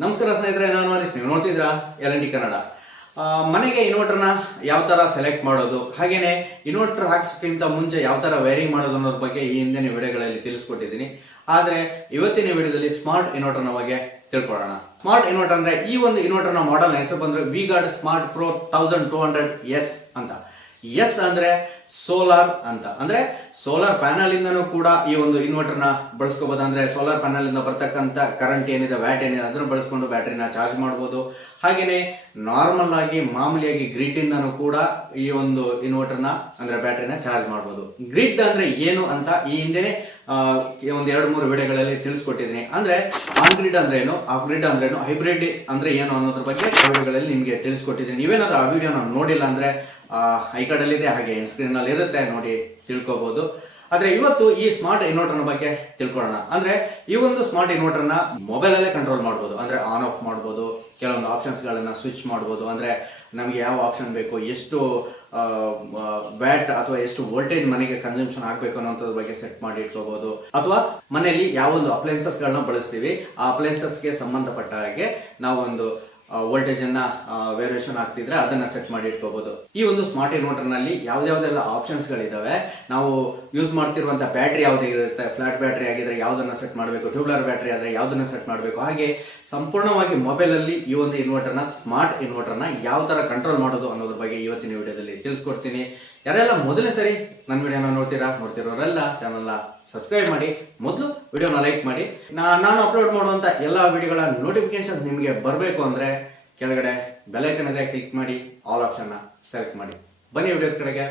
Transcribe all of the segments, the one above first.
ನಮಸ್ಕಾರ ಸ್ನೇಹಿತರೆ, ನಾನು ಹರೀಶ್. ನೀವು ನೋಡ್ತಿದ್ದೀರಾ? L N T Kannada. ಮನೆಗೆ ಇನ್ವರ್ಟರ್ನ ಯಾವ ಥರ ಸೆಲೆಕ್ಟ್ ಮಾಡೋದು, ಹಾಗೇನೆ ಇನ್ವರ್ಟರ್ ಹಾಕ್ಸೋಕ್ಕಿಂತ ಮುಂಚೆ ಯಾವ ಥರ ವೈರಿಂಗ್ ಮಾಡೋದು ಅನ್ನೋದ್ರ ಬಗ್ಗೆ ಈ ಹಿಂದಿನ ವಿಡಿಯೋಗಳಲ್ಲಿ ತಿಳಿಸ್ಕೊಟ್ಟಿದ್ದೀನಿ. ಆದರೆ ಇವತ್ತಿನ ವಿಡಿಯೋದಲ್ಲಿ ಸ್ಮಾರ್ಟ್ ಇನ್ವರ್ಟರ್ನ ಬಗ್ಗೆ ತಿಳ್ಕೊಳ್ಳೋಣ. ಸ್ಮಾರ್ಟ್ ಇನ್ವರ್ಟರ್ ಅಂದರೆ ಈ ಒಂದು ಇನ್ವರ್ಟರ್ನ ಮಾಡೆಲ್ ಹೆಸರು ಬಂದರೆ V guard smart pro thousand two hundred S ಅಂತ. ಎಸ್ ಅಂದ್ರೆ ಸೋಲಾರ್ ಅಂತ. ಅಂದ್ರೆ ಸೋಲಾರ್ ಪ್ಯಾನಲ್ ಇಂದನೂ ಕೂಡ ಈ ಒಂದು ಇನ್ವರ್ಟರ್ನ ಬಳಸ್ಕೋಬಹುದು ಅಂದ್ರೆ ಸೋಲಾರ್ ಪ್ಯಾನಲ್ ಇಂದ ಬರ್ತಕ್ಕಂಥ ಕರೆಂಟ್ ಏನಿದೆ ವ್ಯಾಟ್ ಏನಿದೆ, ಅದನ್ನು ಬಳಸ್ಕೊಂಡು ಬ್ಯಾಟ್ರಿನ ಚಾರ್ಜ್ ಮಾಡ್ಬೋದು. ಹಾಗೆಯೇ ನಾರ್ಮಲ್ ಆಗಿ, ಮಾಮೂಲಿಯಾಗಿ ಗ್ರಿಡ್ ಇಂದನೂ ಕೂಡ ಈ ಒಂದು ಇನ್ವರ್ಟರ್ನ, ಅಂದ್ರೆ ಬ್ಯಾಟ್ರಿನ ಚಾರ್ಜ್ ಮಾಡ್ಬೋದು. ಗ್ರಿಡ್ ಅಂದ್ರೆ ಏನು ಅಂತ ಈ ಹಿಂದೆನೆ ಒಂದು ಎರಡು ಮೂರು ವಿಡಿಯೋಗಳಲ್ಲಿ ತಿಳಿಸ್ಕೊಟ್ಟಿದ್ದೀನಿ. ಅಂದ್ರೆ ಆನ್ ಗ್ರಿಡ್ ಅಂದ್ರೆ ಏನು ಆಫ್ ಗ್ರಿಡ್ ಅಂದ್ರೆ ಏನು ಹೈಬ್ರಿಡ್ ಅಂದ್ರೆ ಏನು ಅನ್ನೋದ್ರ ಬಗ್ಗೆ ವಿಡಿಯೋಗಳಲ್ಲಿ ನಿಮಗೆ ತಿಳಿಸ್ಕೊಟ್ಟಿದ್ದೀನಿ. ನೀವೇನಾದ್ರೂ ಆ ವಿಡಿಯೋನ ನೋಡಿಲ್ಲ ಅಂದ್ರೆ ಐ ಕಾರ್ಡಲ್ಲಿದೆ ಹಾಗೆ ಸ್ಕ್ರೀನ್ ಅಲ್ಲಿ ಇರುತ್ತೆ, ನೋಡಿ ತಿಳ್ಕೊಬಹುದು ಆದರೆ ಇವತ್ತು ಈ ಸ್ಮಾರ್ಟ್ ಇನ್ವರ್ಟರ್ನ ಬಗ್ಗೆ ತಿಳ್ಕೊಳ್ಳೋಣ. ಅಂದ್ರೆ ಈ ಒಂದು ಸ್ಮಾರ್ಟ್ ಇನ್ವರ್ಟರ್ನ ಮೊಬೈಲ್ ಅಲ್ಲೇ ಕಂಟ್ರೋಲ್ ಮಾಡ್ಬೋದು. ಅಂದ್ರೆ ಆನ್ ಆಫ್ ಮಾಡ್ಬೋದು. ಕೆಲವೊಂದು ಆಪ್ಷನ್ಸ್ ಗಳನ್ನ ಸ್ವಿಚ್ ಮಾಡ್ಬೋದು. ಅಂದ್ರೆ ನಮಗೆ ಯಾವ ಆಪ್ಷನ್ ಬೇಕು, ಎಷ್ಟು ವ್ಯಾಟ್ ಅಥವಾ ಎಷ್ಟು ವೋಲ್ಟೇಜ್ ಮನೆಗೆ ಕನ್ಸಂಪ್ಷನ್ ಆಗಬೇಕು ಅನ್ನೋದ್ರ ಬಗ್ಗೆ ಸೆಟ್ ಮಾಡಿ ಇಟ್ಕೋಬಹುದು ಅಥವಾ ಮನೆಯಲ್ಲಿ ಯಾವ ಒಂದು ಅಪ್ಲೈನ್ಸಸ್ ಗಳನ್ನ ಬಳಸ್ತೀವಿ, ಆ ಅಪ್ಲೈನ್ಸಸ್ಗೆ ಸಂಬಂಧಪಟ್ಟ ಹಾಗೆ ನಾವು ವೋಲ್ಟೇಜ್ ಅನ್ನ ವೇರಿಯೇಷನ್ ಆಗ್ತಿದ್ರೆ ಅದನ್ನ ಸೆಟ್ ಮಾಡಿ ಇಟ್ಕೋಬಹುದು ಈ ಒಂದು ಸ್ಮಾರ್ಟ್ ಇನ್ವರ್ಟರ್ನಲ್ಲಿ ಯಾವ್ದಾವ್ದೆಲ್ಲ ಆಪ್ಷನ್ಸ್ ಗಳಿದಾವೆ, ನಾವು ಯೂಸ್ ಮಾಡ್ತಿರುವಂತ ಬ್ಯಾಟ್ರಿ ಯಾವ್ದು ಇರುತ್ತೆ ಫ್ಲಾಟ್ ಬ್ಯಾಟ್ರಿ ಆಗಿದ್ರೆ ಯಾವ್ದನ್ನ ಸೆಟ್ ಮಾಡಬೇಕು ಟ್ಯೂಬ್ಲರ್ ಬ್ಯಾಟ್ರಿ ಆದ್ರೆ ಯಾವ್ದನ್ನ ಸೆಟ್ ಮಾಡಬೇಕು, ಹಾಗೆ ಸಂಪೂರ್ಣವಾಗಿ ಮೊಬೈಲ್ ಅಲ್ಲಿ ಈ ಒಂದು ಇನ್ವರ್ಟರ್ನ ಸ್ಮಾರ್ಟ್ ಇನ್ವರ್ಟರ್ನ ಯಾವ ತರ ಕಂಟ್ರೋಲ್ ಮಾಡೋದು ಅನ್ನೋದ್ರ ಬಗ್ಗೆ ಇವತ್ತಿನ ವಿಡಿಯೋದಲ್ಲಿ ತಿಳಿಸ್ಕೊಡ್ತೀನಿ. ಯಾರೆಲ್ಲ ಮೊದಲನೇ ಸರಿ ನನ್ನ ವಿಡಿಯೋನ ನೋಡ್ತೀರಾ, ನೋಡ್ತಿರೋರೆಲ್ಲ ಚಾನಲ್ನ ಸಬ್ಸ್ಕ್ರೈಬ್ ಮಾಡಿ, ಮೊದಲು ವಿಡಿಯೋನ ಲೈಕ್ ಮಾಡಿ. ನಾ- ನಾನು ಅಪ್ಲೋಡ್ ಮಾಡುವಂಥ ಎಲ್ಲ ವಿಡಿಯೋಗಳ ನೋಟಿಫಿಕೇಶನ್ ನಿಮಗೆ ಬರಬೇಕು ಅಂದರೆ ಕೆಳಗಡೆ ಬೆಲೈಕನ್ ಇದೆ ಕ್ಲಿಕ್ ಮಾಡಿ ಆಲ್ ಆಪ್ಷನ್ನ ಸೆಲೆಕ್ಟ್ ಮಾಡಿ. ಬನ್ನಿ ವಿಡಿಯೋದ ಕಡೆಗೆ.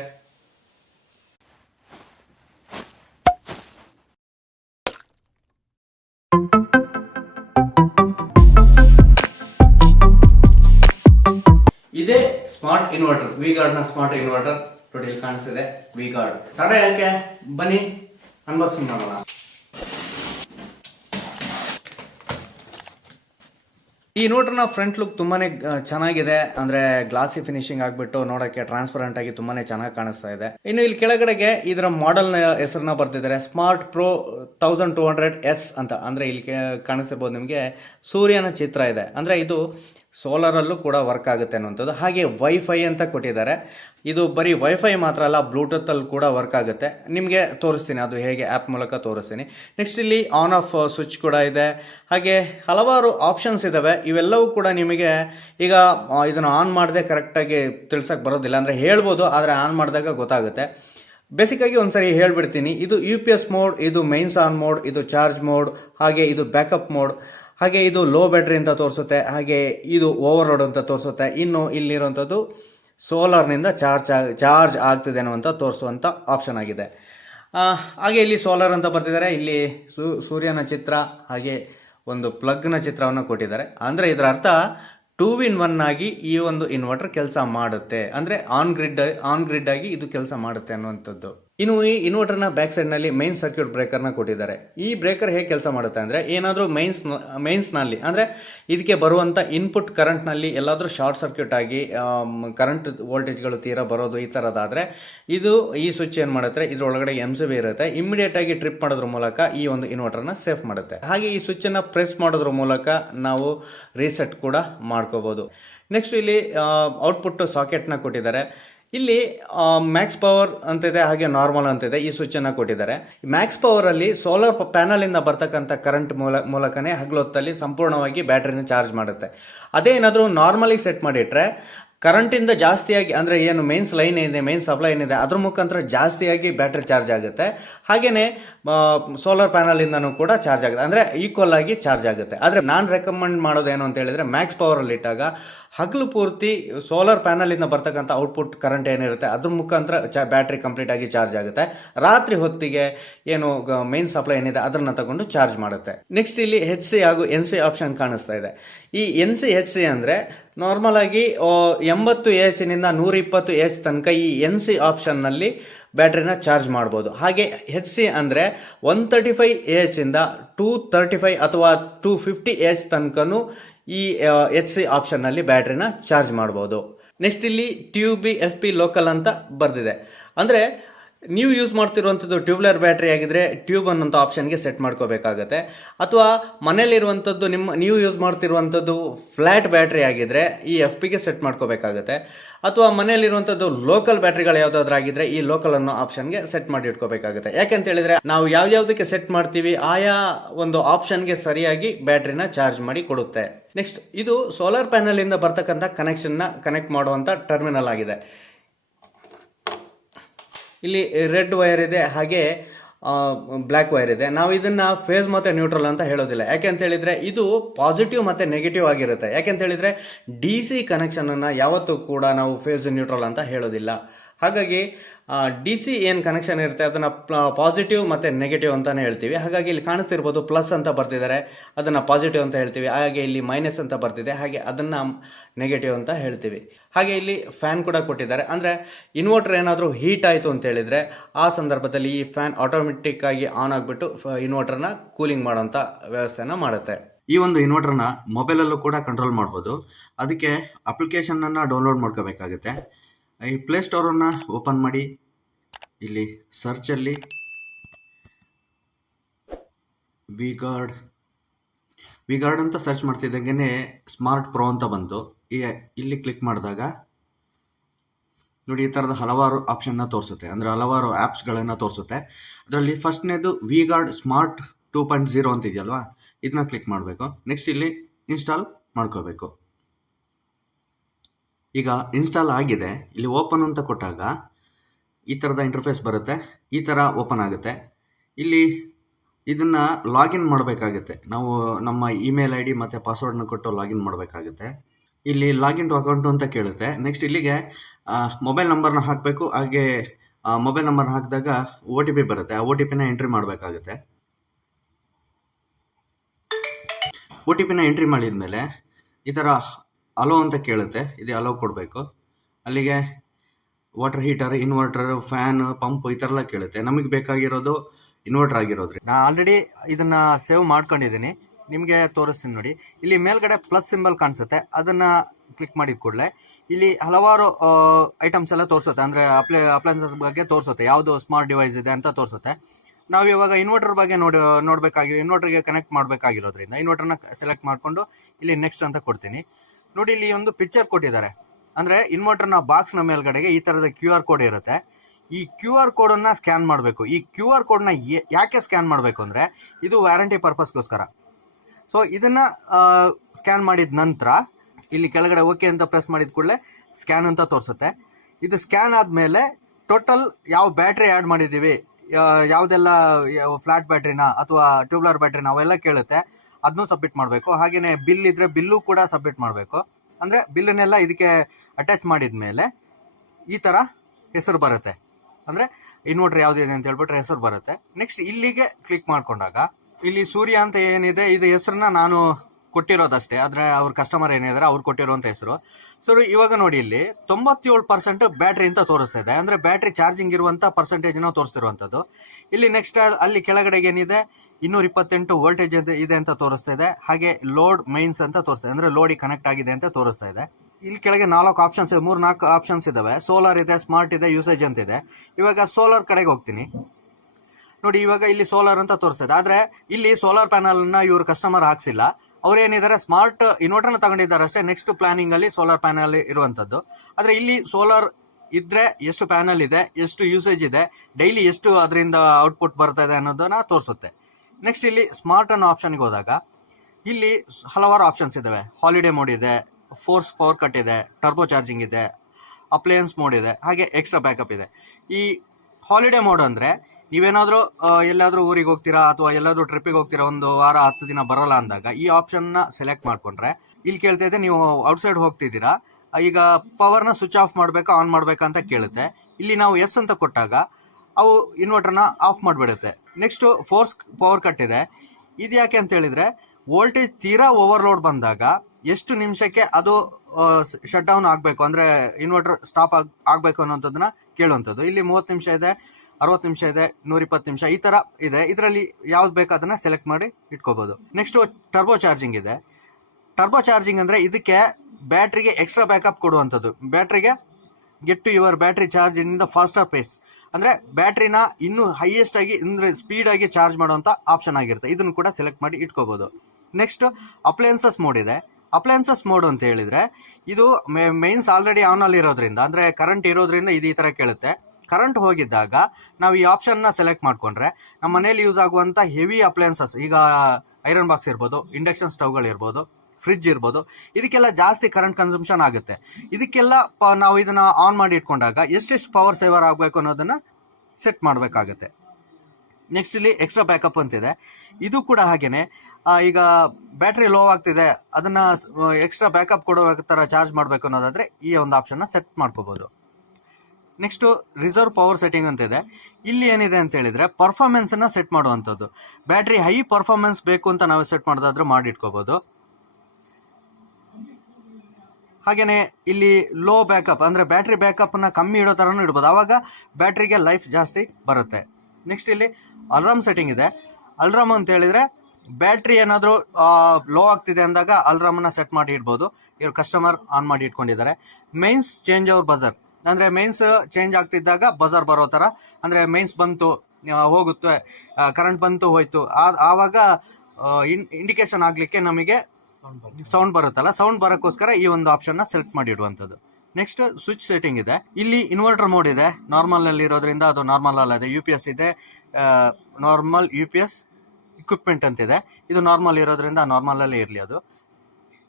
ಇದೇ ಸ್ಮಾರ್ಟ್ ಇನ್ವರ್ಟರ್ ವಿ ಗಾರ್ಡ್ನ ಸ್ಮಾರ್ಟ್ ಇನ್ವರ್ಟರ್ ನೋಡಿ ಇಲ್ಲಿ ಕಾಣಿಸ್ತಿದೆ ವಿ ಗಾರ್ಡ್ ತಡ ಯಾಕೆ? ಬನ್ನಿ. ಅನ್ಬಾಕ್ಸಿಂಗ್ ಮಾಡೋಣ. ಈ ಇನ್ವರ್ಟರ್ನ ಫ್ರಂಟ್ ಲುಕ್ ತುಂಬಾನೇ ಚೆನ್ನಾಗಿದೆ. ಅಂದ್ರೆ ಗ್ಲಾಸಿ ಫಿನಿಶಿಂಗ್ ಆಗ್ಬಿಟ್ಟು ನೋಡಕ್ಕೆ ಟ್ರಾನ್ಸ್ಪರೆಂಟ್ ಆಗಿ ತುಂಬಾನೇ ಚೆನ್ನಾಗಿ ಕಾಣಿಸ್ತಾ ಇದೆ. ಇನ್ನು ಇಲ್ಲಿ ಕೆಳಗಡೆಗೆ ಇದರ ಮಾಡೆಲ್ ಹೆಸರನ್ನ ಬರ್ತಿದ್ದಾರೆ smart pro thousand two hundred S ಅಂತ. ಅಂದ್ರೆ ಇಲ್ಲಿ ಕಾಣಿಸ್ತಿರ್ಬೋದು ನಿಮಗೆ. ಸೂರ್ಯನ ಚಿತ್ರ ಇದೆ. ಅಂದ್ರೆ ಇದು ಸೋಲಾರಲ್ಲೂ ಕೂಡ ವರ್ಕ್ ಆಗುತ್ತೆ ಅನ್ನುವಂಥದ್ದು. ಹಾಗೆ ವೈಫೈ ಅಂತ ಕೊಟ್ಟಿದ್ದಾರೆ. ಇದು ಬರೀ ವೈಫೈ ಮಾತ್ರ ಅಲ್ಲ ಬ್ಲೂಟೂತಲ್ಲಿ ಕೂಡ ವರ್ಕ್ ಆಗುತ್ತೆ. ನಿಮಗೆ ತೋರಿಸ್ತೀನಿ, ಅದು ಹೇಗೆ ಆ್ಯಪ್ ಮೂಲಕ ತೋರಿಸ್ತೀನಿ. ನೆಕ್ಸ್ಟ್ ಇಲ್ಲಿ ಆನ್ ಆಫ್ ಸ್ವಿಚ್ ಕೂಡ ಇದೆ. ಹಾಗೆ ಹಲವಾರು ಆಪ್ಷನ್ಸ್ ಇದ್ದಾವೆ ಇವೆಲ್ಲವೂ ಕೂಡ ನಿಮಗೆ ಈಗ ಇದನ್ನು ಆನ್ ಮಾಡದೆ ಕರೆಕ್ಟಾಗಿ ತಿಳ್ಸೋಕ್ಕೆ ಬರೋದಿಲ್ಲ ಅಂದರೆ ಹೇಳ್ಬೋದು, ಆದರೆ ಆನ್ ಮಾಡಿದಾಗ ಗೊತ್ತಾಗುತ್ತೆ. ಬೇಸಿಕ್ಕಾಗಿ ಒಂದ್ಸರಿ ಹೇಳ್ಬಿಡ್ತೀನಿ. ಇದು ಯು ಪಿ ಎಸ್ ಮೋಡ್ ಇದು ಮೈನ್ಸ್ ಆನ್ ಮೋಡ್ ಇದು ಚಾರ್ಜ್ ಮೋಡ್ ಹಾಗೆ ಇದು ಬ್ಯಾಕಪ್ ಮೋಡ್ ಹಾಗೆ ಇದು ಲೋ ಬ್ಯಾಟ್ರಿ ಅಂತ ತೋರಿಸುತ್ತೆ, ಹಾಗೆ ಇದು ಓವರ್ಲೋಡ್ ಅಂತ ತೋರಿಸುತ್ತೆ. ಇನ್ನು ಇಲ್ಲಿರುವಂಥದ್ದು ಸೋಲಾರ್ನಿಂದ ಚಾರ್ಜ್ ಆಗ ಚಾರ್ಜ್ ಆಗ್ತಿದೆ ಅನ್ನುವಂಥ ತೋರಿಸುವಂಥ ಆಪ್ಷನ್ ಆಗಿದೆ. ಹಾಗೆ ಇಲ್ಲಿ ಸೋಲಾರ್ ಅಂತ ಬರ್ತಿದ್ದಾರೆ ಇಲ್ಲಿ ಸೂರ್ಯನ ಚಿತ್ರ, ಹಾಗೆ ಒಂದು ಪ್ಲಗ್ನ ಚಿತ್ರವನ್ನು ಕೊಟ್ಟಿದ್ದಾರೆ. ಅಂದರೆ ಇದರ ಅರ್ಥ ಟೂ ಇನ್ ಒನ್ ಆಗಿ ಈ ಒಂದು ಇನ್ವರ್ಟರ್ ಕೆಲಸ ಮಾಡುತ್ತೆ. ಅಂದರೆ ಆನ್ ಗ್ರಿಡ್ ಆನ್ ಗ್ರಿಡ್ ಆಗಿ ಇದು ಕೆಲಸ ಮಾಡುತ್ತೆ ಅನ್ನುವಂಥದ್ದು. ಇನ್ನು ಈ ಇನ್ವರ್ಟರ್ನ ಬ್ಯಾಕ್ ಸೈಡ್ನಲ್ಲಿ ಮೈನ್ ಸರ್ಕ್ಯೂಟ್ ಬ್ರೇಕರ್ನ ಕೊಟ್ಟಿದ್ದಾರೆ. ಈ ಬ್ರೇಕರ್ ಹೇಗೆ ಕೆಲಸ ಮಾಡುತ್ತೆ ಅಂದರೆ, ಏನಾದರೂ ಮೈನ್ಸ್ ಮೈನ್ಸ್ನಲ್ಲಿ ಅಂದರೆ ಇದಕ್ಕೆ ಬರುವಂಥ ಇನ್ಪುಟ್ ಕರೆಂಟ್ನಲ್ಲಿ ಎಲ್ಲಾದರೂ ಶಾರ್ಟ್ ಸರ್ಕ್ಯೂಟ್ ಆಗಿ ಕರೆಂಟ್ ವೋಲ್ಟೇಜ್ಗಳು ತೀರಾ ಬರೋದು ಈ ಥರದಾದರೆ ಇದು ಈ ಸ್ವಿಚ್ ಏನು ಮಾಡುತ್ತೆ, ಇದರೊಳಗಡೆ ಎಂ ಸಿ ಬಿ ಇರುತ್ತೆ. ಇಮಿಡಿಯೇಟ್ ಆಗಿ ಟ್ರಿಪ್ ಮಾಡೋದ್ರ ಮೂಲಕ ಈ ಒಂದು ಇನ್ವರ್ಟರ್ನ ಸೇಫ್ ಮಾಡುತ್ತೆ. ಹಾಗೆ ಈ ಸ್ವಿಚ್ಚನ್ನು ಪ್ರೆಸ್ ಮಾಡೋದ್ರ ಮೂಲಕ ನಾವು ರೀಸೆಟ್ ಕೂಡ ಮಾಡ್ಕೋಬೋದು. ನೆಕ್ಸ್ಟ್ ಇಲ್ಲಿ ಔಟ್ಪುಟ್ ಸಾಕೆಟ್ನ ಕೊಟ್ಟಿದ್ದಾರೆ. ಇಲ್ಲಿ ಮ್ಯಾಕ್ಸ್ ಪವರ್ ಅಂತಿದೆ, ಹಾಗೆ ನಾರ್ಮಲ್ ಅಂತಿದೆ, ಈ ಸ್ವಿಚನ್ನು ಕೊಟ್ಟಿದ್ದಾರೆ. ಮ್ಯಾಕ್ಸ್ ಪವರಲ್ಲಿ ಸೋಲಾರ್ ಪ್ಯಾನಲಿಂದ ಬರ್ತಕ್ಕಂಥ ಕರೆಂಟ್ ಮೂಲ ಮೂಲಕನೇ ಹಗಲೊತ್ತಲ್ಲಿ ಸಂಪೂರ್ಣವಾಗಿ ಬ್ಯಾಟ್ರಿನ ಚಾರ್ಜ್ ಮಾಡುತ್ತೆ. ಅದೇ ಏನಾದರೂ ನಾರ್ಮಲಿ ಸೆಟ್ ಮಾಡಿಟ್ರೆ ಕರೆಂಟಿಂದ ಜಾಸ್ತಿಯಾಗಿ, ಅಂದರೆ ಏನು ಮೇನ್ಸ್ ಲೈನ್ ಏನಿದೆ ಮೇನ್ ಸಪ್ಲೈ ಏನಿದೆ, ಅದ್ರ ಮುಖಾಂತರ ಜಾಸ್ತಿಯಾಗಿ ಬ್ಯಾಟ್ರಿ ಚಾರ್ಜ್ ಆಗುತ್ತೆ. ಹಾಗೆಯೇ ಸೋಲಾರ್ ಪ್ಯಾನಲಿಂದನೂ ಕೂಡ ಚಾರ್ಜ್ ಆಗುತ್ತೆ. ಅಂದರೆ ಈಕ್ವಲ್ ಆಗಿ ಚಾರ್ಜ್ ಆಗುತ್ತೆ. ಆದರೆ ನಾನು ರೆಕಮೆಂಡ್ ಮಾಡೋದೇನು ಅಂತ ಹೇಳಿದರೆ ಮ್ಯಾಕ್ಸ್ ಪವರಲ್ಲಿ ಇಟ್ಟಾಗ ಹಗಲು ಪೂರ್ತಿ ಸೋಲಾರ್ ಪ್ಯಾನಲಿಂದ ಬರ್ತಕ್ಕಂಥ ಔಟ್ಪುಟ್ ಕರೆಂಟ್ ಏನಿರುತ್ತೆ, ಅದ್ರ ಮುಖಾಂತರ ಚ ಬ್ಯಾಟ್ರಿ ಕಂಪ್ಲೀಟ್ ಆಗಿ ಚಾರ್ಜ್ ಆಗುತ್ತೆ. ರಾತ್ರಿ ಹೊತ್ತಿಗೆ ಏನು ಮೇನ್ ಸಪ್ಲೈ ಏನಿದೆ ಅದನ್ನು ತಗೊಂಡು ಚಾರ್ಜ್ ಮಾಡುತ್ತೆ. ನೆಕ್ಸ್ಟ್ ಇಲ್ಲಿ ಹೆಚ್ ಸಿ ಹಾಗೂ ಎನ್ ಸಿ ಆಪ್ಷನ್ ಕಾಣಿಸ್ತಾ ಇದೆ. ಈ ಎನ್ ಸಿ ಎಚ್ ಸಿ ಅಂದರೆ ನಾರ್ಮಲಾಗಿ ಎಂಬತ್ತು ಎಚ್ನಿಂದ ನೂರ ಇಪ್ಪತ್ತು ಎಚ್ ತನಕ ಈ ಎನ್ ಸಿ ಆಪ್ಷನ್ನಲ್ಲಿ ಬ್ಯಾಟ್ರಿನ ಚಾರ್ಜ್ ಮಾಡ್ಬೋದು. ಹಾಗೆ ಹೆಚ್ ಸಿ ಅಂದರೆ ಒನ್ ತರ್ಟಿ ಫೈವ್ ಎ ಇಂದ ಟೂ ತರ್ಟಿ ಫೈವ್ ಅಥವಾ ಟೂ ಫಿಫ್ಟಿ ಎಚ್ ತನಕನೂ ಈ ಎಚ್ ಸಿ ಆಪ್ಷನ್ನಲ್ಲಿ ಬ್ಯಾಟ್ರಿನ ಚಾರ್ಜ್ ಮಾಡ್ಬೋದು. ನೆಕ್ಸ್ಟ್ ಇಲ್ಲಿ tube B F P local ಅಂತ ಬರೆದಿದೆ. ಅಂದರೆ ನೀವು ಯೂಸ್ ಮಾಡ್ತಿರುವಂಥದ್ದು ಟ್ಯೂಬ್ಲರ್ ಬ್ಯಾಟ್ರಿ ಆಗಿದ್ರೆ ಟ್ಯೂಬ್ ಅನ್ನೋಂಥ ಆಪ್ಷನ್ಗೆ ಸೆಟ್ ಮಾಡ್ಕೋಬೇಕಾಗತ್ತೆ. ಅಥವಾ ಮನೇಲಿರುವಂಥದ್ದು ನಿಮ್ಮ, ನೀವು ಯೂಸ್ ಮಾಡ್ತಿರುವಂಥದ್ದು ಫ್ಲ್ಯಾಟ್ ಬ್ಯಾಟ್ರಿ ಆಗಿದ್ರೆ ಈ ಎಫ್ ಪಿಗೆ ಸೆಟ್ ಮಾಡ್ಕೋಬೇಕಾಗತ್ತೆ. ಅಥವಾ ಮನೆಯಲ್ಲಿರುವಂಥದ್ದು ಲೋಕಲ್ ಬ್ಯಾಟ್ರಿಗಳು ಯಾವುದಾದ್ರೂ ಆಗಿದ್ರೆ ಈ ಲೋಕಲ್ ಅನ್ನೋ ಆಪ್ಷನ್ಗೆ ಸೆಟ್ ಮಾಡಿ ಇಟ್ಕೋಬೇಕಾಗುತ್ತೆ. ಯಾಕೆಂತ ಹೇಳಿದ್ರೆ ನಾವು ಯಾವ್ಯಾವುದಕ್ಕೆ ಸೆಟ್ ಮಾಡ್ತೀವಿ ಆಯಾ ಒಂದು ಆಪ್ಷನ್ಗೆ ಸರಿಯಾಗಿ ಬ್ಯಾಟ್ರಿನ ಚಾರ್ಜ್ ಮಾಡಿ ಕೊಡುತ್ತೆ. ನೆಕ್ಸ್ಟ್ ಇದು ಸೋಲಾರ್ ಪ್ಯಾನಲಿಂದ ಬರ್ತಕ್ಕಂಥ ಕನೆಕ್ಷನ್ನ ಕನೆಕ್ಟ್ ಮಾಡುವಂಥ ಟರ್ಮಿನಲ್ ಆಗಿದೆ. ಇಲ್ಲಿ ರೆಡ್ ವೈರ್ ಇದೆ, ಹಾಗೆ ಬ್ಲ್ಯಾಕ್ ವೈರ್ ಇದೆ. ನಾವು ಇದನ್ನ ಫೇಸ್ ಮತ್ತು ನ್ಯೂಟ್ರಲ್ ಅಂತ ಹೇಳೋದಿಲ್ಲ. ಯಾಕೆ ಅಂತ ಹೇಳಿದ್ರೆ ಇದು ಪಾಸಿಟಿವ್ ಮತ್ತು ನೆಗೆಟಿವ್ ಆಗಿರುತ್ತೆ. ಯಾಕೆ ಅಂತ ಹೇಳಿದ್ರೆ ಡಿ ಸಿ ಕನೆಕ್ಷನನ್ನು ಯಾವತ್ತೂ ಕೂಡ ನಾವು ಫೇಸ್ ನ್ಯೂಟ್ರಲ್ ಅಂತ ಹೇಳೋದಿಲ್ಲ. ಹಾಗಾಗಿ ಡಿ ಸಿ ಏನು ಕನೆಕ್ಷನ್ ಇರುತ್ತೆ ಅದನ್ನು ಪಾಸಿಟಿವ್ ಮತ್ತು ನೆಗೆಟಿವ್ ಅಂತಲೇ ಹೇಳ್ತೀವಿ. ಹಾಗಾಗಿ ಇಲ್ಲಿ ಕಾಣಿಸ್ತಿರ್ಬೋದು ಪ್ಲಸ್ ಅಂತ ಬರ್ತಿದ್ದಾರೆ ಅದನ್ನು ಪಾಸಿಟಿವ್ ಅಂತ ಹೇಳ್ತೀವಿ. ಹಾಗೆ ಇಲ್ಲಿ ಮೈನಸ್ ಅಂತ ಬರ್ತಿದೆ. ಹಾಗೆ ಅದನ್ನು ನೆಗೆಟಿವ್ ಅಂತ ಹೇಳ್ತೀವಿ. ಹಾಗೆ ಇಲ್ಲಿ ಫ್ಯಾನ್ ಕೂಡ ಕೊಟ್ಟಿದ್ದಾರೆ. ಅಂದರೆ ಇನ್ವರ್ಟರ್ ಏನಾದರೂ ಹೀಟ್ ಆಯಿತು ಅಂತ ಹೇಳಿದರೆ ಆ ಸಂದರ್ಭದಲ್ಲಿ ಈ ಫ್ಯಾನ್ ಆಟೋಮೆಟಿಕ್ಕಾಗಿ ಆನ್ ಆಗಿಬಿಟ್ಟು ಇನ್ವರ್ಟರ್ನ ಕೂಲಿಂಗ್ ಮಾಡೋಂಥ ವ್ಯವಸ್ಥೆಯನ್ನು ಮಾಡುತ್ತೆ. ಈ ಒಂದು ಇನ್ವರ್ಟರ್ನ ಮೊಬೈಲಲ್ಲೂ ಕೂಡ ಕಂಟ್ರೋಲ್ ಮಾಡ್ಬೋದು. ಅದಕ್ಕೆ ಅಪ್ಲಿಕೇಶನನ್ನು ಡೌನ್ಲೋಡ್ ಮಾಡ್ಕೋಬೇಕಾಗುತ್ತೆ. ಈ ಪ್ಲೇಸ್ಟೋರನ್ನು ಓಪನ್ ಮಾಡಿ, ಇಲ್ಲಿ ಸರ್ಚಲ್ಲಿ ವಿ ಗಾರ್ಡ್ ವಿ ಗಾರ್ಡ್ ಅಂತ ಸರ್ಚ್ ಮಾಡ್ತಿದ್ದಂಗೆ ಸ್ಮಾರ್ಟ್ ಪ್ರೋ ಅಂತ ಬಂತು. ಈ ಇಲ್ಲಿ ಕ್ಲಿಕ್ ಮಾಡಿದಾಗ ನೋಡಿ ಈ ಥರದ ಹಲವಾರು ಆಪ್ಷನ್ನ ತೋರಿಸುತ್ತೆ. ಅಂದರೆ ಹಲವಾರು ಆ್ಯಪ್ಸ್ಗಳನ್ನು ತೋರಿಸುತ್ತೆ. ಅದರಲ್ಲಿ ಫಸ್ಟ್ನೇದು V guard smart two point zero ಅಂತಿದೆಯಲ್ವಾ ಇದನ್ನ ಕ್ಲಿಕ್ ಮಾಡಬೇಕು. ನೆಕ್ಸ್ಟ್ ಇಲ್ಲಿ ಇನ್ಸ್ಟಾಲ್ ಮಾಡ್ಕೋಬೇಕು. ಈಗ ಇನ್ಸ್ಟಾಲ್ ಆಗಿದೆ. ಇಲ್ಲಿ ಓಪನ್ ಅಂತ ಕೊಟ್ಟಾಗ ಈ ಥರದ ಇಂಟರ್ಫೇಸ್ ಬರುತ್ತೆ. ಈ ಥರ ಓಪನ್ ಆಗುತ್ತೆ. ಇಲ್ಲಿ ಇದನ್ನು ಲಾಗಿನ್ ಮಾಡಬೇಕಾಗುತ್ತೆ. ನಾವು ನಮ್ಮ ಇಮೇಲ್ ಐ ಡಿ ಮತ್ತು ಪಾಸ್ವರ್ಡ್ನ ಕೊಟ್ಟು ಲಾಗಿನ್ ಮಾಡಬೇಕಾಗುತ್ತೆ. ಇಲ್ಲಿ ಲಾಗಿನ್ ಟು ಅಕೌಂಟು ಅಂತ ಕೇಳುತ್ತೆ. ನೆಕ್ಸ್ಟ್ ಇಲ್ಲಿಗೆ ಮೊಬೈಲ್ ನಂಬರ್ನ ಹಾಕಬೇಕು. ಹಾಗೆ ಮೊಬೈಲ್ ನಂಬರ್ನ ಹಾಕಿದಾಗ ಒ ಟಿ ಪಿ ಬರುತ್ತೆ. ಆ ಒ ಟಿ ಪಿನ ಎಂಟ್ರಿ ಮಾಡಬೇಕಾಗುತ್ತೆ. ಒ ಟಿ ಪಿನ ಎಂಟ್ರಿ ಮಾಡಿದ ಮೇಲೆ ಈ ಥರ ಅಲೋ ಅಂತ ಕೇಳುತ್ತೆ. ಇದು ಅಲೋ ಕೊಡಬೇಕು. ಅಲ್ಲಿಗೆ water heater inverter fan pump ಈ ಥರ ಎಲ್ಲ ಕೇಳುತ್ತೆ. ನಮಗೆ ಬೇಕಾಗಿರೋದು ಇನ್ವರ್ಟರ್ ಆಗಿರೋದ್ರಿ ನಾ ಆಲ್ರೆಡಿ ಇದನ್ನ ಸೇವ್ ಮಾಡ್ಕೊಂಡಿದ್ದೀನಿ. ನಿಮಗೆ ತೋರಿಸ್ತೀನಿ ನೋಡಿ. ಇಲ್ಲಿ ಮೇಲ್ಗಡೆ ಪ್ಲಸ್ ಸಿಂಬಲ್ ಕಾಣಿಸುತ್ತೆ. ಅದನ್ನ ಕ್ಲಿಕ್ ಮಾಡಿದ ಕೂಡಲೇ ಇಲ್ಲಿ ಹಲವಾರು ಐಟಮ್ಸ್ ಎಲ್ಲ ತೋರಿಸುತ್ತೆ. ಅಂದರೆ ಅಪ್ಲೈ ಅಪ್ಲೈನ್ಸಸ್ ಬಗ್ಗೆ ತೋರಿಸುತ್ತೆ. ಯಾವುದು ಸ್ಮಾರ್ಟ್ ಡಿವೈಸ್ ಇದೆ ಅಂತ ತೋರಿಸುತ್ತೆ. ನಾವು ಇವಾಗ ಇನ್ವರ್ಟರ್ ಬಗ್ಗೆ ನೋಡಿ ನೋಡಬೇಕಾಗಿರೋ ಇನ್ವರ್ಟರ್ಗೆ ಕನೆಕ್ಟ್ ಮಾಡಬೇಕಾಗಿರೋದ್ರಿಂದ ಇನ್ವರ್ಟರ್ನ ಸೆಲೆಕ್ಟ್ ಮಾಡಿಕೊಂಡು ಇಲ್ಲಿ ನೆಕ್ಸ್ಟ್ ಅಂತ ಕೊಡ್ತೀನಿ. ನೋಡಿ ಇಲ್ಲಿ ಒಂದು ಪಿಕ್ಚರ್ ಕೊಟ್ಟಿದ್ದಾರೆ. ಅಂದರೆ ಇನ್ವರ್ಟರ್ನ ಬಾಕ್ಸ್ನ ಮೇಲ್ಗಡೆಗೆ ಈ ಥರದ ಕ್ಯೂ ಆರ್ ಕೋಡ್ ಇರುತ್ತೆ. ಈ ಕ್ಯೂ ಆರ್ ಕೋಡನ್ನು ಸ್ಕ್ಯಾನ್ ಮಾಡಬೇಕು. ಈ ಕ್ಯೂ ಆರ್ ಕೋಡ್ನ ಯಾಕೆ ಸ್ಕ್ಯಾನ್ ಮಾಡಬೇಕು ಅಂದರೆ ಇದು ವ್ಯಾರಂಟಿ ಪರ್ಪಸ್ಗೋಸ್ಕರ ಸೊ ಇದನ್ನು ಸ್ಕ್ಯಾನ್ ಮಾಡಿದ ನಂತರ ಇಲ್ಲಿ ಕೆಳಗಡೆ ಓಕೆ ಅಂತ ಪ್ರೆಸ್ ಮಾಡಿದ ಕೂಡಲೇ ಸ್ಕ್ಯಾನ್ ಅಂತ ತೋರಿಸುತ್ತೆ. ಇದು ಸ್ಕ್ಯಾನ್ ಆದಮೇಲೆ ಟೋಟಲ್ ಯಾವ ಬ್ಯಾಟ್ರಿ ಆ್ಯಡ್ ಮಾಡಿದ್ದೀವಿ ಯಾವುದೆಲ್ಲ ಫ್ಲಾಟ್ ಬ್ಯಾಟ್ರಿನ ಅಥವಾ ಟ್ಯೂಬ್ಲರ್ ಬ್ಯಾಟ್ರಿನ ಅವೆಲ್ಲ ಕೇಳುತ್ತೆ. ಅದನ್ನೂ ಸಬ್ಮಿಟ್ ಮಾಡಬೇಕು. ಹಾಗೆಯೇ ಬಿಲ್ ಇದ್ದರೆ ಬಿಲ್ಲು ಕೂಡ ಸಬ್ಮಿಟ್ ಮಾಡಬೇಕು. ಅಂದರೆ ಬಿಲ್ಲನ್ನೆಲ್ಲ ಇದಕ್ಕೆ ಅಟ್ಯಾಚ್ ಮಾಡಿದ ಮೇಲೆ ಈ ಥರ ಹೆಸರು ಬರುತ್ತೆ. ಅಂದರೆ ಇನ್ವರ್ಟರ್ ಯಾವುದಿದೆ ಅಂತ ಹೇಳ್ಬಿಟ್ರೆ ಹೆಸರು ಬರುತ್ತೆ. ನೆಕ್ಸ್ಟ್ ಇಲ್ಲಿಗೆ ಕ್ಲಿಕ್ ಮಾಡ್ಕೊಂಡಾಗ, ಇಲ್ಲಿ ಸೂರ್ಯ ಅಂತ ಏನಿದೆ, ಇದು ಹೆಸರನ್ನ ನಾನು ಕೊಟ್ಟಿರೋದಷ್ಟೇ, ಆದರೆ ಅವ್ರ ಕಸ್ಟಮರ್ ಏನಿದ್ದಾರೆ ಅವ್ರು ಕೊಟ್ಟಿರೋಂಥ ಹೆಸರು. ಸೊ ಇವಾಗ ನೋಡಿ ಇಲ್ಲಿ, ತೊಂಬತ್ತೇಳು ಪರ್ಸೆಂಟ್ ಬ್ಯಾಟ್ರಿ ಅಂತ ತೋರಿಸ್ತಾ ಇದೆ. ಅಂದರೆ ಬ್ಯಾಟ್ರಿ ಚಾರ್ಜಿಂಗ್ ಇರುವಂಥ ಪರ್ಸೆಂಟೇಜ್ನ ತೋರಿಸ್ತಿರುವಂಥದ್ದು ಇಲ್ಲಿ ನೆಕ್ಸ್ಟ್ ಅಲ್ಲಿ ಕೆಳಗಡೆಗೆ ಏನಿದೆ, ಇನ್ನೂರ ಇಪ್ಪತ್ತೆಂಟು ವೋಲ್ಟೇಜ್ ಇದೆ ಅಂತ ತೋರಿಸ್ತಾ ಇದೆ. ಹಾಗೆ ಲೋಡ್ ಮೈನ್ಸ್ ಅಂತ ತೋರಿಸ್ತಾ ಇದೆ. ಅಂದರೆ ಕನೆಕ್ಟ್ ಆಗಿದೆ ಅಂತ ತೋರಿಸ್ತಾ ಇದೆ. ಇಲ್ಲಿ ಕೆಳಗೆ ನಾಲ್ಕು ಆಪ್ಷನ್ಸ್ ಇದೆ, ಮೂರು ನಾಲ್ಕು ಆಪ್ಷನ್ಸ್ ಇದಾವೆ. ಸೋಲಾರ್ ಇದೆ ಸ್ಮಾರ್ಟ್ ಇದೆ ಯೂಸೇಜ್ ಅಂತ ಇದೆ. ಇವಾಗ ಸೋಲಾರ್ ಕಡೆಗೆ ಹೋಗ್ತೀನಿ. ನೋಡಿ, ಇವಾಗ ಇಲ್ಲಿ ಸೋಲಾರ್ ಅಂತ ತೋರಿಸ್ತಾ ಇದೆ. ಆದರೆ ಇಲ್ಲಿ ಸೋಲಾರ್ ಪ್ಯಾನಲ್ನ ಇವರು ಕಸ್ಟಮರ್ ಹಾಕ್ಸಿಲ್ಲ. ಅವ್ರು ಏನಿದ್ದಾರೆ ಸ್ಮಾರ್ಟ್ ಇನ್ವರ್ಟರ್ನ ತಗೊಂಡಿದ್ದಾರೆ ಅಷ್ಟೇ ನೆಕ್ಸ್ಟ್ ಪ್ಲಾನಿಂಗ್ ಅಲ್ಲಿ ಸೋಲಾರ್ ಪ್ಯಾನಲ್ ಇರುವಂತದ್ದು. ಆದ್ರೆ ಇಲ್ಲಿ ಸೋಲಾರ್ ಇದ್ರೆ ಎಷ್ಟು ಪ್ಯಾನಲ್ ಇದೆ, ಎಷ್ಟು ಯೂಸೇಜ್ ಇದೆ ಡೈಲಿ ಎಷ್ಟು ಅದರಿಂದ ಔಟ್ಪುಟ್ ಬರ್ತಾ ಇದೆ ಅನ್ನೋದನ್ನ ತೋರಿಸುತ್ತೆ. ನೆಕ್ಸ್ಟ್ ಇಲ್ಲಿ ಸ್ಮಾರ್ಟ್ ಅನ್ನೋ ಆಪ್ಷನ್ಗೆ ಹೋದಾಗ, ಇಲ್ಲಿ ಹಲವಾರು ಆಪ್ಷನ್ಸ್ ಇದಾವೆ. ಹಾಲಿಡೇ ಮೋಡ್ ಇದೆ ಫೋರ್ಸ್ ಪವರ್ ಕಟ್ ಇದೆ ಟರ್ಬೋ ಚಾರ್ಜಿಂಗ್ ಇದೆ ಅಪ್ಲಯನ್ಸ್ ಮೋಡ್ ಇದೆ, ಹಾಗೆ ಎಕ್ಸ್ಟ್ರಾ ಬ್ಯಾಕಪ್ ಇದೆ. ಈ ಹಾಲಿಡೇ ಮೋಡ್ ಅಂದರೆ ನೀವೇನಾದರೂ ಎಲ್ಲಾದರೂ ಊರಿಗೆ ಹೋಗ್ತೀರಾ ಅಥವಾ ಎಲ್ಲಾದರೂ ಟ್ರಿಪ್ಪಿಗೆ ಹೋಗ್ತೀರಾ ಒಂದು ವಾರ, ಹತ್ತು ದಿನ ಬರಲ್ಲ ಅಂದಾಗ ಈ ಆಪ್ಷನ್ನ ಸೆಲೆಕ್ಟ್ ಮಾಡ್ಕೊಂಡ್ರೆ ಇಲ್ಲಿ ಕೇಳ್ತಾ ಇದೆ ನೀವು ಔಟ್ಸೈಡ್ ಹೋಗ್ತಿದ್ದೀರಾ, ಈಗ ಪವರ್ನ ಸ್ವಿಚ್ ಆಫ್ ಮಾಡಬೇಕಾ ಆನ್ ಮಾಡಬೇಕಾ ಅಂತ ಕೇಳುತ್ತೆ. ಇಲ್ಲಿ ನಾವು ಎಸ್ ಅಂತ ಕೊಟ್ಟಾಗ ಅವು ನ ಆಫ್ ಮಾಡಿಬಿಡುತ್ತೆ. ನೆಕ್ಸ್ಟು ಫೋರ್ಸ್ ಪವರ್ ಕಟ್ ಇದೆ. ಇದು ಯಾಕೆ ಅಂತ ಹೇಳಿದ್ರೆ ವೋಲ್ಟೇಜ್ ತೀರಾ ಓವರ್ಲೋಡ್ ಬಂದಾಗ ಎಷ್ಟು ನಿಮಿಷಕ್ಕೆ ಅದು ಶಟ್ ಡೌನ್ ಆಗಬೇಕು, ಅಂದರೆ ಇನ್ವರ್ಟರ್ ಸ್ಟಾಪ್ ಆಗ್, ಆಗಬೇಕು ಅನ್ನೋಂಥದ್ದನ್ನ ಕೇಳುವಂಥದ್ದು. ಇಲ್ಲಿ ಮೂವತ್ತು ನಿಮಿಷ ಇದೆ. ಅರವತ್ತು ನಿಮಿಷ ಇದೆ, ನೂರಿಪ್ಪತ್ತು ನಿಮಿಷ, ಈ ಥರ ಇದೆ. ಇದರಲ್ಲಿ ಯಾವ್ದು ಬೇಕೋ ಅದನ್ನು ಸೆಲೆಕ್ಟ್ ಮಾಡಿ ಇಟ್ಕೋಬೋದು. ನೆಕ್ಸ್ಟು ಟರ್ಬೋ ಚಾರ್ಜಿಂಗ್ ಇದೆ. ಟರ್ಬೋ ಚಾರ್ಜಿಂಗ್ ಅಂದರೆ ಇದಕ್ಕೆ ಬ್ಯಾಟ್ರಿಗೆ ಎಕ್ಸ್ಟ್ರಾ ಬ್ಯಾಕಪ್ ಕೊಡುವಂಥದ್ದು. ಬ್ಯಾಟ್ರಿಗೆ get to your battery charge in the faster pace ಅಂದರೆ ಬ್ಯಾಟ್ರಿನ ಇನ್ನೂ ಹೈಯೆಸ್ಟ್ ಆಗಿ, ಅಂದರೆ ಸ್ಪೀಡ್ ಆಗಿ ಚಾರ್ಜ್ ಮಾಡುವಂಥ ಆಪ್ಷನ್ ಆಗಿರುತ್ತೆ. ಇದನ್ನು ಕೂಡ ಸೆಲೆಕ್ಟ್ ಮಾಡಿ ಇಟ್ಕೋಬೋದು. ನೆಕ್ಸ್ಟ್ ಅಪ್ಲಯನ್ಸಸ್ ಮೋಡ್ ಇದೆ. ಅಪ್ಲಯನ್ಸಸ್ ಮೋಡ್ ಅಂತ ಹೇಳಿದ್ರೆ, ಇದು ಮೈನ್ಸ್ ಆಲ್ರೆಡಿ ಆನ್ ಅಲ್ಲಿ ಇರೋದ್ರಿಂದ ಅಂದರೆ ಕರೆಂಟ್ ಇರೋದ್ರಿಂದ ಇದು ಈ ಥರ ಕೇಳುತ್ತೆ. ಕರೆಂಟ್ ಹೋಗಿದ್ದಾಗ ನಾವು ಈ ಆಪ್ಷನ್ನ ಸೆಲೆಕ್ಟ್ ಮಾಡ್ಕೊಂಡ್ರೆ ನಮ್ಮ ಮನೇಲಿ ಯೂಸ್ ಆಗುವಂಥ ಹೆವಿ ಅಪ್ಲಯನ್ಸಸ್ ಈಗ ಐರನ್ ಬಾಕ್ಸ್ ಇರ್ಬೋದು ಇಂಡಕ್ಷನ್ ಸ್ಟವ್ಗಳಿರ್ಬೋದು ಫ್ರಿಡ್ಜ್ ಇರ್ಬೋದು ಇದಕ್ಕೆಲ್ಲ ಜಾಸ್ತಿ ಕರೆಂಟ್ ಕನ್ಸಂಪ್ಷನ್ ಆಗುತ್ತೆ. ಇದಕ್ಕೆಲ್ಲ ನಾವು ಇದನ್ನ ಆನ್ ಮಾಡಿ ಇಟ್ಕೊಂಡಾಗ ಎಷ್ಟೆಷ್ಟು ಪವರ್ ಸೇವರ್ ಆಗಬೇಕು ಅನ್ನೋದನ್ನ ಸೆಟ್ ಮಾಡಬೇಕಾಗತ್ತೆ. ನೆಕ್ಸ್ಟ್ ಇಲ್ಲಿ ಎಕ್ಸ್ಟ್ರಾ ಬ್ಯಾಕಪ್ ಅಂತಿದೆ. ಇದು ಕೂಡ ಹಾಗೆಯೇ ಈಗ ಬ್ಯಾಟ್ರಿ ಲೋ ಆಗ್ತಿದೆ, ಅದನ್ನ ಎಕ್ಸ್ಟ್ರಾ ಬ್ಯಾಕಪ್ ಕೊಡೋ ಥರ ಚಾರ್ಜ್ ಮಾಡಬೇಕು ಅನ್ನೋದಾದ್ರೆ ಈ ಒಂದು ಆಪ್ಷನ್ನ ಸೆಟ್ ಮಾಡ್ಕೋಬಹುದು ನೆಕ್ಸ್ಟು ರಿಸರ್ವ್ ಪವರ್ ಸೆಟ್ಟಿಂಗ್ ಅಂತ ಇದೆ. ಇಲ್ಲಿ ಏನಿದೆ ಅಂತ ಹೇಳಿದ್ರೆ ಪರ್ಫಾರ್ಮೆನ್ಸನ್ನು ಸೆಟ್ ಮಾಡುವಂಥದ್ದು. ಬ್ಯಾಟ್ರಿ ಹೈ ಪರ್ಫಾರ್ಮೆನ್ಸ್ ಬೇಕು ಅಂತ ನಾವು ಸೆಟ್ ಮಾಡೋದಾದ್ರೆ ಮಾಡಿಟ್ಕೋಬೋದು ಹಾಗೆಯೇ ಇಲ್ಲಿ ಲೋ ಬ್ಯಾಕಪ್ ಅಂದರೆ ಬ್ಯಾಟ್ರಿ ಬ್ಯಾಕಪ್ನ ಕಮ್ಮಿ ಇಡೋ ಥರನೂ ಇಡ್ಬೋದು. ಆವಾಗ ಬ್ಯಾಟ್ರಿಗೆ ಲೈಫ್ ಜಾಸ್ತಿ ಬರುತ್ತೆ. ನೆಕ್ಸ್ಟ್ ಇಲ್ಲಿ ಅಲ್ರಾಮ್ ಸೆಟ್ಟಿಂಗ್ ಇದೆ. ಅಲ್ರಾಮ್ ಅಂತ ಹೇಳಿದ್ರೆ ಬ್ಯಾಟ್ರಿ ಏನಾದರೂ ಲೋ ಆಗ್ತಿದೆ ಅಂದಾಗ ಅಲ್ರಾಮನ್ನು ಸೆಟ್ ಮಾಡಿ ಇಡ್ಬೋದು. ಇವರು ಕಸ್ಟಮರ್ ಆನ್ ಮಾಡಿ ಇಟ್ಕೊಂಡಿದ್ದಾರೆ. ಮೈನ್ಸ್ ಚೇಂಜ್ ಅವರ್ ಬಜರ್ ಅಂದರೆ ಮೇನ್ಸ್ ಚೇಂಜ್ ಆಗ್ತಿದ್ದಾಗ ಬಜಾರ್ ಬರೋ ಥರ ಅಂದರೆ ಮೇನ್ಸ್ ಬಂತು ಹೋಗುತ್ತೆ ಕರೆಂಟ್ ಬಂತು ಹೋಯ್ತು. ಆವಾಗ ಇಂಡಿಕೇಶನ್ ಆಗಲಿಕ್ಕೆ ನಮಗೆ ಸೌಂಡ್ ಬರುತ್ತಲ್ಲ. ಸೌಂಡ್ ಬರೋಕ್ಕೋಸ್ಕರ ಈ ಒಂದು ಆಪ್ಷನ್ನ ಸೆಲೆಕ್ಟ್ ಮಾಡಿ ಇಡುವಂತದ್ದು ನೆಕ್ಸ್ಟ್ ಸ್ವಿಚ್ ಸೆಟ್ಟಿಂಗ್ ಇದೆ. ಇಲ್ಲಿ ಇನ್ವರ್ಟರ್ ಮೋಡ್ ಇದೆ. ನಾರ್ಮಲ್ನಲ್ಲಿ ಇರೋದ್ರಿಂದ ಅದು ನಾರ್ಮಲ್ ಅಲ್ಲದೆ ಯು ಪಿ ಎಸ್ ಇದೆ. Normal U P S equipment ಅಂತಿದೆ. ಇದು ನಾರ್ಮಲ್ ಇರೋದ್ರಿಂದ ನಾರ್ಮಲ್ ಅಲ್ಲೇ ಇರಲಿ ಅದು.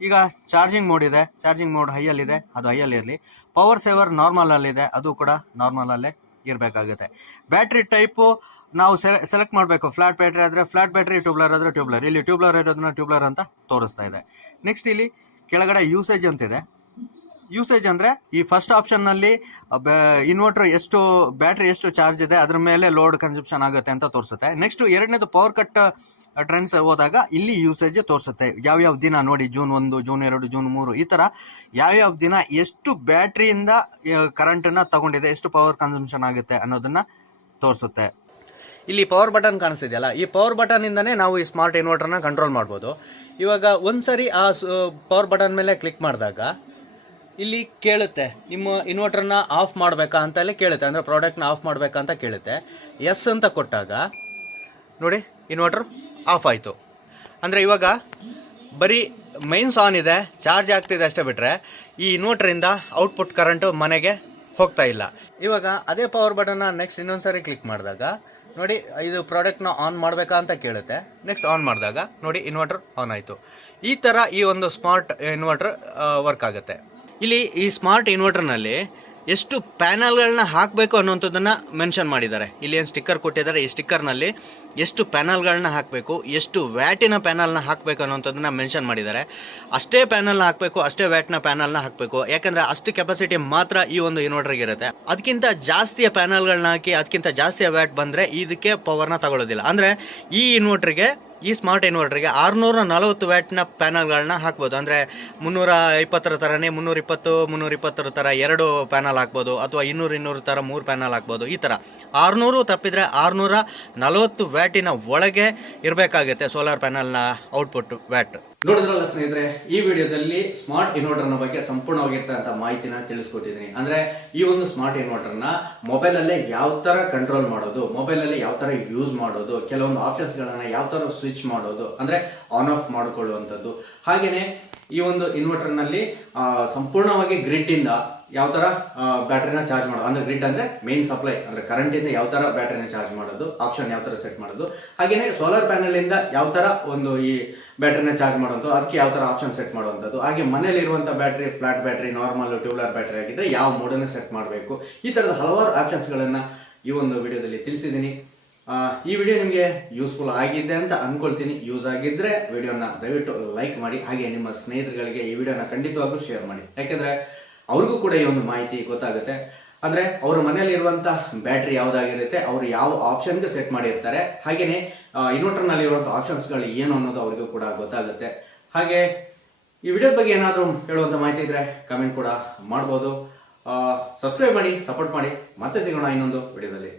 ಈಗ ಚಾರ್ಜಿಂಗ್ ಮೋಡ್ ಇದೆ. ಚಾರ್ಜಿಂಗ್ ಮೋಡ್ ಹೈಯಲ್ಲಿದೆ. ಅದು ಹೈಯಲ್ಲಿ ಇರಲಿ. ಪವರ್ ಸೇವರ್ ನಾರ್ಮಲಲ್ಲಿದೆ ಅದು ಕೂಡ ನಾರ್ಮಲಲ್ಲೇ ಇರಬೇಕಾಗುತ್ತೆ. ಬ್ಯಾಟ್ರಿ ಟೈಪು ನಾವು ಸೆಲೆಕ್ಟ್ ಮಾಡಬೇಕು. ಫ್ಲಾಟ್ ಬ್ಯಾಟ್ರಿ ಆದರೆ ಫ್ಲಾಟ್ ಬ್ಯಾಟ್ರಿ ಟ್ಯೂಬ್ಲರ್ ಆದರೆ ಟ್ಯೂಬ್ಲರ್ ಇಲ್ಲಿ ಟ್ಯೂಬ್ಲರ್ ಇರೋದನ್ನ ಟ್ಯೂಬ್ಲರ್ ಅಂತ ತೋರಿಸ್ತಾ ಇದೆ. ನೆಕ್ಸ್ಟ್ ಇಲ್ಲಿ ಕೆಳಗಡೆ ಯೂಸೇಜ್ ಅಂತಿದೆ. ಯೂಸೇಜ್ ಅಂದರೆ ಈ ಫಸ್ಟ್ ಆಪ್ಷನ್ನಲ್ಲಿ ಇನ್ವರ್ಟರ್ ಎಷ್ಟು ಬ್ಯಾಟ್ರಿ ಎಷ್ಟು ಚಾರ್ಜ್ ಇದೆ, ಅದ್ರ ಮೇಲೆ ಲೋಡ್ ಕನ್ಸಂಪ್ಷನ್ ಆಗುತ್ತೆ ಅಂತ ತೋರಿಸುತ್ತೆ. ನೆಕ್ಸ್ಟ್ ಎರಡನೇದು ಪವರ್ ಕಟ್ ಟ್ರೆಂಡ್ಸ್ ಹೋದಾಗ ಇಲ್ಲಿ ಯೂಸೇಜ್ ತೋರಿಸುತ್ತೆ. ಯಾವ್ಯಾವ ದಿನ ನೋಡಿ, ಜೂನ್ ಒಂದು, ಜೂನ್ ಎರಡು, ಜೂನ್ ಮೂರು, ಈ ಥರ ಯಾವ್ಯಾವ ದಿನ ಎಷ್ಟು ಬ್ಯಾಟ್ರಿಯಿಂದ ಕರೆಂಟನ್ನು ತಗೊಂಡಿದೆ, ಎಷ್ಟು ಪವರ್ ಕನ್ಸಂಪ್ಷನ್ ಆಗುತ್ತೆ ಅನ್ನೋದನ್ನ ತೋರಿಸುತ್ತೆ. ಇಲ್ಲಿ ಪವರ್ ಬಟನ್ ಕಾಣಿಸ್ತಿದೆಯಲ್ಲ, ಈ ಪವರ್ ಬಟನ್ ಇಂದಾನೆ ನಾವು ಈ ಸ್ಮಾರ್ಟ್ ಇನ್ವರ್ಟರ್ನ ಕಂಟ್ರೋಲ್ ಮಾಡ್ಬೋದು. ಇವಾಗ ಒಂದ್ಸರಿ ಆ ಪವರ್ ಬಟನ್ ಮೇಲೆ ಕ್ಲಿಕ್ ಮಾಡಿದಾಗ ಇಲ್ಲಿ ಕೇಳುತ್ತೆ, ನಿಮ್ಮ ಇನ್ವರ್ಟರ್ನ ಆಫ್ ಮಾಡಬೇಕಾ ಅಂತಲೇ ಕೇಳುತ್ತೆ, ಅಂದರೆ ಪ್ರಾಡಕ್ಟ್ನ ಆಫ್ ಮಾಡಬೇಕಾ ಅಂತ ಕೇಳುತ್ತೆ. ಎಸ್ ಅಂತ ಕೊಟ್ಟಾಗ, ನೋಡಿ ಇನ್ವರ್ಟರ್ ಆಫ್ ಆಯಿತು. ಅಂದರೆ ಇವಾಗ ಬರೀ ಮೈನ್ಸ್ ಆನ್ ಇದೆ ಚಾರ್ಜ್ ಆಗ್ತಿದೆ ಅಷ್ಟೇ ಬಿಟ್ಟರೆ ಈ ಇನ್ವರ್ಟರಿಂದ ಔಟ್ಪುಟ್ ಕರೆಂಟು ಮನೆಗೆ ಹೋಗ್ತಾ ಇಲ್ಲ. ಇವಾಗ ಅದೇ ಪವರ್ ಬಟನ್ನ ನೆಕ್ಸ್ಟ್ ಇನ್ನೊಂದ್ಸರಿ ಕ್ಲಿಕ್ ಮಾಡಿದಾಗ ನೋಡಿ ಇದು ಪ್ರಾಡಕ್ಟ್ನ ಆನ್ ಮಾಡಬೇಕಾ ಅಂತ ಕೇಳುತ್ತೆ. ನೆಕ್ಸ್ಟ್ ಆನ್ ಮಾಡಿದಾಗ ನೋಡಿ ಇನ್ವರ್ಟರ್ ಆನ್ ಆಯಿತು. ಈ ಥರ ಈ ಒಂದು ಸ್ಮಾರ್ಟ್ ಇನ್ವರ್ಟರ್ ವರ್ಕ್ ಆಗುತ್ತೆ. ಇಲ್ಲಿ ಈ ಸ್ಮಾರ್ಟ್ ಇನ್ವರ್ಟರ್ನಲ್ಲಿ ಎಷ್ಟು ಪ್ಯಾನಲ್ಗಳನ್ನ ಹಾಕಬೇಕು ಅನ್ನುವಂಥದ್ದನ್ನು ಮೆನ್ಷನ್ ಮಾಡಿದ್ದಾರೆ. ಇಲ್ಲಿ ಏನು ಸ್ಟಿಕ್ಕರ್ ಕೊಟ್ಟಿದ್ದಾರೆ, ಈ ಸ್ಟಿಕ್ಕರ್ನಲ್ಲಿ ಎಷ್ಟು ಪ್ಯಾನಲ್ಗಳನ್ನ ಹಾಕಬೇಕು, ಎಷ್ಟು ವ್ಯಾಟಿನ ಪ್ಯಾನಲ್ನ ಹಾಕಬೇಕು ಅನ್ನೋಂಥದ್ದನ್ನು ಮೆನ್ಷನ್ ಮಾಡಿದ್ದಾರೆ. ಅಷ್ಟೇ ಪ್ಯಾನಲ್ನ ಹಾಕಬೇಕು, ಅಷ್ಟೇ ವ್ಯಾಟ್ನ ಪ್ಯಾನಲ್ನ ಹಾಕಬೇಕು. ಯಾಕಂದರೆ ಅಷ್ಟು ಕೆಪಾಸಿಟಿ ಮಾತ್ರ ಈ ಒಂದು ಇನ್ವರ್ಟರ್ಗೆ ಇರುತ್ತೆ. ಅದಕ್ಕಿಂತ ಜಾಸ್ತಿಯ ಪ್ಯಾನಲ್ಗಳನ್ನ ಹಾಕಿ, ಅದಕ್ಕಿಂತ ಜಾಸ್ತಿಯ ವ್ಯಾಟ್ ಬಂದರೆ ಇದಕ್ಕೆ ಪವರ್ನ ತಗೊಳ್ಳೋದಿಲ್ಲ. ಅಂದರೆ ಈ ಇನ್ವರ್ಟರ್ಗೆ ಈ ಸ್ಮಾರ್ಟ್ ಇನ್ವರ್ಟರ್ಗೆ ಆರುನೂರ ನಲವತ್ತು ವ್ಯಾಟ್ನ ಪ್ಯಾನಲ್ಗಳನ್ನ ಹಾಕ್ಬೋದು. ಅಂದರೆ ಮುನ್ನೂರ ಇಪ್ಪತ್ತರ ಥರನೇ ಮುನ್ನೂರ ಇಪ್ಪತ್ತು, ಮುನ್ನೂರ ಇಪ್ಪತ್ತರ ಥರ ಎರಡು ಪ್ಯಾನಲ್ ಹಾಕ್ಬೋದು ಅಥವಾ ಇನ್ನೂರು ಇನ್ನೂರು ಥರ ಮೂರು ಪ್ಯಾನಲ್ ಹಾಕ್ಬೋದು. ಈ ಥರ ಆರುನೂರು ತಪ್ಪಿದರೆ ಆರುನೂರ ನಲವತ್ತು ವ್ಯಾಟಿನ ಒಳಗೆ ಇರಬೇಕಾಗುತ್ತೆ ಸೋಲಾರ್ ಪ್ಯಾನಲ್ನ ಔಟ್ಪುಟ್ ವ್ಯಾಟ್. ನೋಡಿದ್ರಲ್ಲ ಸ್ನೇಹಿತರೆ, ಈ ವಿಡಿಯೋದಲ್ಲಿ ಸ್ಮಾರ್ಟ್ ಇನ್ವರ್ಟರ್ನ ಬಗ್ಗೆ ಸಂಪೂರ್ಣವಾಗಿರ್ತಕ್ಕಂಥ ಮಾಹಿತಿನ ತಿಳಿಸ್ಕೊಟ್ಟಿದ್ದೀನಿ. ಅಂದರೆ ಈ ಒಂದು ಸ್ಮಾರ್ಟ್ ಇನ್ವರ್ಟರ್ನ ಮೊಬೈಲಲ್ಲೇ ಯಾವ ಥರ ಕಂಟ್ರೋಲ್ ಮಾಡೋದು ಮೊಬೈಲಲ್ಲಿ ಯಾವ ಥರ ಯೂಸ್ ಮಾಡೋದು, ಕೆಲವೊಂದು ಆಪ್ಷನ್ಸ್ಗಳನ್ನು ಯಾವ ಥರ ಸ್ವಿಚ್ ಮಾಡೋದು, ಅಂದರೆ ಆನ್ ಆಫ್ ಮಾಡಿಕೊಳ್ಳುವಂಥದ್ದು. ಹಾಗೆಯೇ ಈ ಒಂದು ಇನ್ವರ್ಟರ್ನಲ್ಲಿ ಸಂಪೂರ್ಣವಾಗಿ ಗ್ರಿಡ್ಡಿಂದ ಯಾವ ಥರ ಬ್ಯಾಟ್ರಿನ ಚಾರ್ಜ್ ಮಾಡೋದು. ಅಂದರೆ ಗ್ರಿಡ್ ಅಂದರೆ ಮೇನ್ ಸಪ್ಲೈ ಅಂದರೆ ಕರೆಂಟಿಂದ ಯಾವ ಥರ ಬ್ಯಾಟ್ರಿನ ಚಾರ್ಜ್ ಮಾಡೋದು ಆಪ್ಷನ್ ಯಾವ ಥರ ಸೆಟ್ ಮಾಡೋದು. ಹಾಗೆಯೇ ಸೋಲಾರ್ ಪ್ಯಾನಲಿಂದ ಯಾವ ಥರ ಒಂದು ಈ ಬ್ಯಾಟ್ರಿನ ಚಾರ್ಜ್ ಮಾಡುವಂಥದ್ದು, ಅದಕ್ಕೆ ಯಾವ ಥರ ಆಪ್ಷನ್ ಸೆಟ್ ಮಾಡುವಂಥದ್ದು. ಹಾಗೆ ಮನೇಲಿ ಇರುವಂಥ battery flat battery normal tubular battery ಆಗಿದ್ದರೆ ಯಾವ ಮೋಡನ್ನ ಸೆಟ್ ಮಾಡಬೇಕು. ಈ ಥರದ ಹಲವಾರು ಆಪ್ಷನ್ಸ್ಗಳನ್ನು ಈ ಒಂದು ವಿಡಿಯೋದಲ್ಲಿ ತಿಳಿಸಿದ್ದೀನಿ. ಈ ವಿಡಿಯೋ ನಿಮಗೆ ಯೂಸ್ಫುಲ್ ಆಗಿದೆ ಅಂತ ಅಂದ್ಕೊಳ್ತೀನಿ ಯೂಸ್ ಆಗಿದ್ದರೆ ವಿಡಿಯೋನ ದಯವಿಟ್ಟು ಲೈಕ್ ಮಾಡಿ. ಹಾಗೆ ನಿಮ್ಮ ಸ್ನೇಹಿತರುಗಳಿಗೆ ಈ ವಿಡಿಯೋನ ಖಂಡಿತವಾಗ್ಲೂ ಶೇರ್ ಮಾಡಿ. ಯಾಕೆಂದರೆ ಅವ್ರಿಗೂ ಕೂಡ ಈ ಒಂದು ಮಾಹಿತಿ ಗೊತ್ತಾಗುತ್ತೆ. ಅಂದ್ರೆ ಅವ್ರ ಮನೆಯಲ್ಲಿ ಇರುವಂತ ಬ್ಯಾಟ್ರಿ ಯಾವ್ದಾಗಿರುತ್ತೆ, ಅವ್ರು ಯಾವ ಆಪ್ಷನ್ಗೆ ಸೆಟ್ ಮಾಡಿರ್ತಾರೆ, ಹಾಗೇನೆ ಇನ್ವರ್ಟರ್ನಲ್ಲಿ ಇರುವಂತ ಆಪ್ಷನ್ಸ್ಗಳು ಏನು ಅನ್ನೋದು ಅವ್ರಿಗೂ ಕೂಡ ಗೊತ್ತಾಗುತ್ತೆ. ಹಾಗೆ, ಈ ವಿಡಿಯೋ ಬಗ್ಗೆ ಏನಾದರೂ ಹೇಳುವಂತ ಮಾಹಿತಿ ಇದ್ರೆ ಕಮೆಂಟ್ ಕೂಡ ಮಾಡ್ಬೋದು. ಸಬ್ಸ್ಕ್ರೈಬ್ ಮಾಡಿ ಸಪೋರ್ಟ್ ಮಾಡಿ, ಮತ್ತೆ ಸಿಗೋಣ ಇನ್ನೊಂದು ವಿಡಿಯೋದಲ್ಲಿ.